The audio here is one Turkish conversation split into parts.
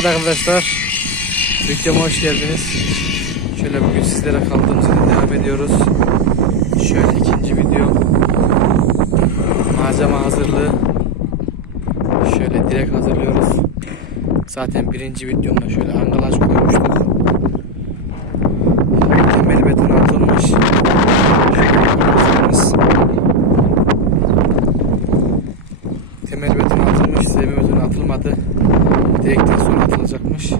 Evet arkadaşlar, videoma hoş geldiniz. Şöyle bugün sizlere kaldığımız yerden devam ediyoruz. Şöyle ikinci video. Malzeme hazırlığı. Şöyle direkt hazırlıyoruz. Zaten birinci videomda şöyle angalaj koymuştuk. Direkten sonra atılacakmış.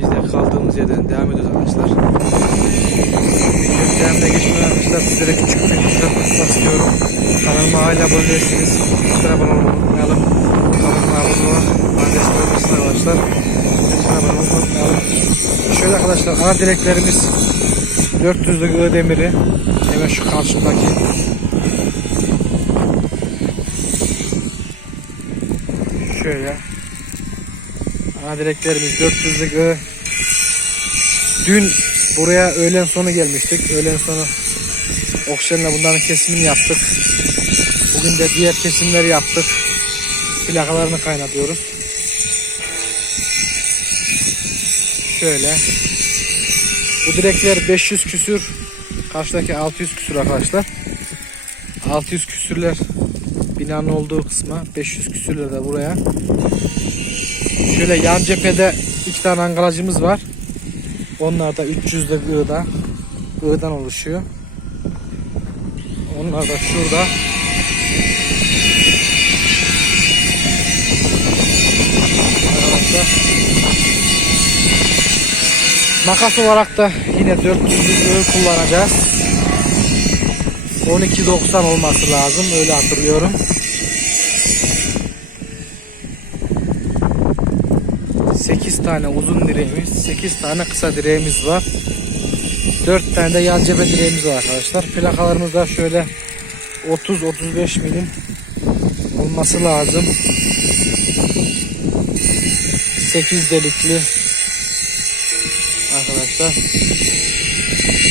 Biz de kaldığımız yerden devam ediyoruz arkadaşlar. Devamına geçmeden arkadaşlar sizlere küçük bir hatırlatmak istiyorum. Kanalıma hala abone değilseniz lütfen abone olmayı unutmayalım. Kanalıma abone olun. Adresini olmasın arkadaşlar. Lütfen abone olmayı unutmayalım. Şöyle arkadaşlar ana direklerimiz 400'lük I demiri. Hemen şu karşımdaki Şöyle. Ana direklerimiz 400'lük Ö. Dün buraya öğlen sonu gelmiştik. Öğlen sonu oksijenle bunların kesimini yaptık. Bugün de diğer kesimleri yaptık. Plakalarını kaynatıyoruz. Şöyle. Bu direkler 500 küsür. Karşıdaki 600 küsür arkadaşlar. 600 küsürler binanın olduğu kısma 500 küsürle de buraya. Şöyle yan cephede iki tane angalacımız var. Onlar da 300 de I'da. I'dan oluşuyor. Onlar da şurada. Makas olarak da yine 400 I kullanacağız. 12.90 olması lazım öyle hatırlıyorum. Sekiz tane uzun direğimiz, 8 tane kısa direğimiz var. 4 tane de yan cephe direğimiz var arkadaşlar. Plakalarımız da şöyle 30-35 milim olması lazım. 8 delikli arkadaşlar.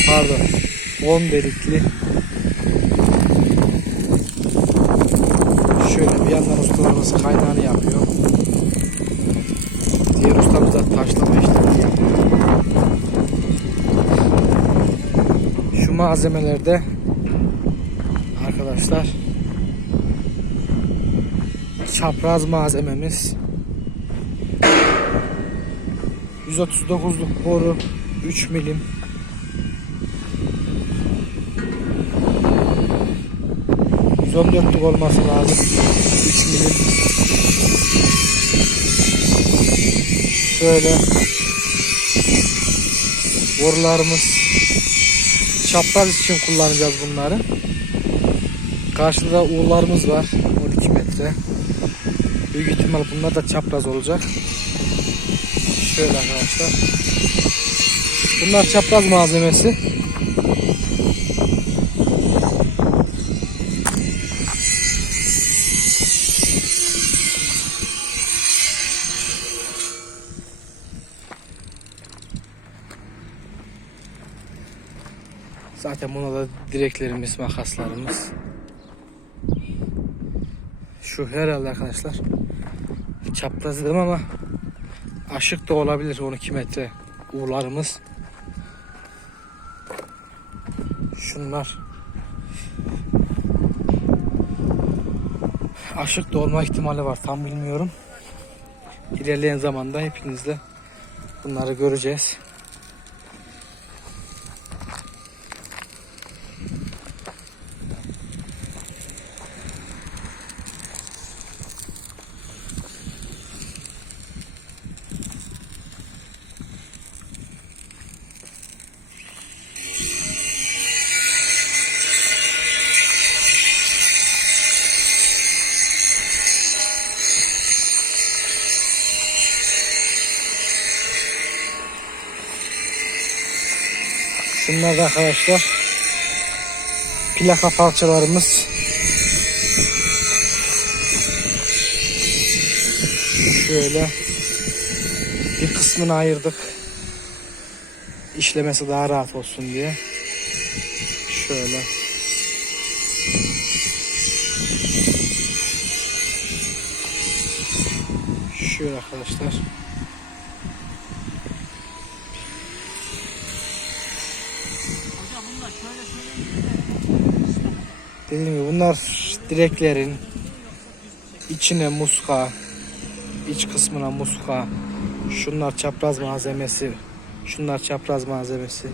Pardon. 10 delikli Şöyle bir yandan ustalarımız kaynağını yapıyor. Diğer ustamız da taşlama işlemi yapıyor. Şu malzemelerde arkadaşlar çapraz malzememiz 139'luk boru 3 milim 114'lük olması lazım. 3 milim. Şöyle borularımız çapraz için kullanacağız bunları. Karşıda uğurlarımız var. 12 metre. Büyük ihtimal bunlar da çapraz olacak. Şöyle arkadaşlar. Bunlar çapraz malzemesi. Zaten buna da direklerimiz, makaslarımız. Şu herhalde arkadaşlar. Çapraz dedim ama aşık da olabilir 12 metre uğurlarımız. Şunlar. Aşık da olma ihtimali var tam bilmiyorum. İlerleyen zamanda hepinizle bunları göreceğiz. Şunlar da arkadaşlar plaka parçalarımız. Şöyle bir kısmını ayırdık. İşlemesi daha rahat olsun diye. Şöyle. Şöyle arkadaşlar. Hocam bunlar şöyle şöyle Dediğim gibi bunlar direklerin içine muska, iç kısmına muska, şunlar çapraz malzemesi, şunlar çapraz malzemesi.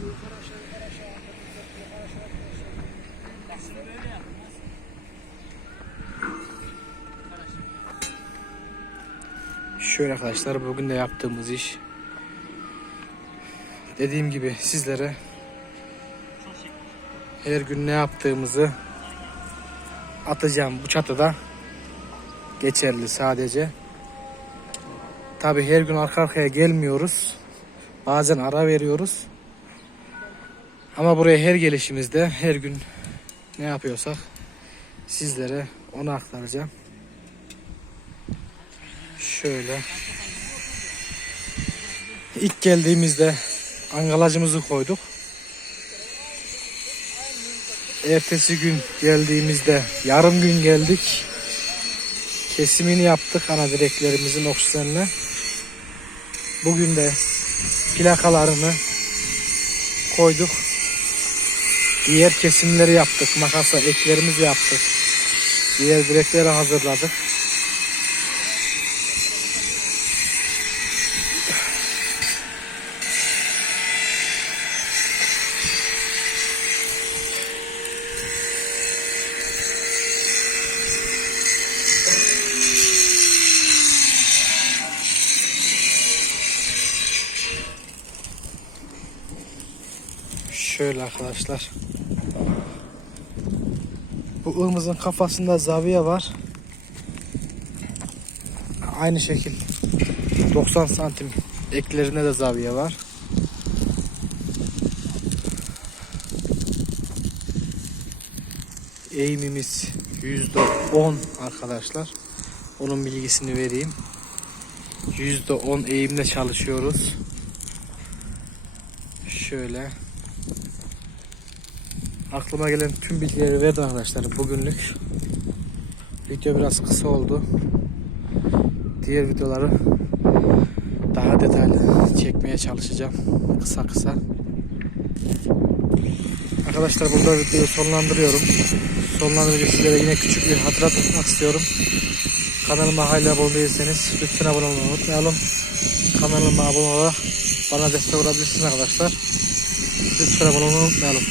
Şöyle arkadaşlar bugün de yaptığımız iş. Dediğim gibi sizlere her gün ne yaptığımızı atacağım bu çatıda geçerli sadece. Tabi her gün arka arkaya gelmiyoruz. Bazen ara veriyoruz. Ama buraya her gelişimizde her gün ne yapıyorsak sizlere onu aktaracağım. Şöyle. İlk geldiğimizde angalacımızı koyduk. Ertesi gün geldiğimizde yarım gün geldik. Kesimini yaptık ana direklerimizin oksijenle. Bugün de plakalarını koyduk. Diğer kesimleri yaptık. Makasla eklerimizi yaptık. Diğer direkleri hazırladık. Şöyle arkadaşlar. Bu ığımızın kafasında zaviye var. Aynı şekil 90 santim eklerinde de zaviye var. Eğimimiz %10 arkadaşlar. Onun bilgisini vereyim. %10 eğimle çalışıyoruz. Şöyle. Aklıma gelen tüm bilgileri verdim arkadaşlar bugünlük. Video biraz kısa oldu. Diğer videoları daha detaylı çekmeye çalışacağım. Kısa kısa. Arkadaşlar burada videoyu sonlandırıyorum. Sonlandırınca sizlere yine küçük bir hatırlatmak istiyorum. Kanalıma hala abone değilseniz lütfen abone olmayı unutmayalım. Kanalıma abone olarak bana destek olabilirsiniz arkadaşlar. Lütfen abone olmayı unutmayalım.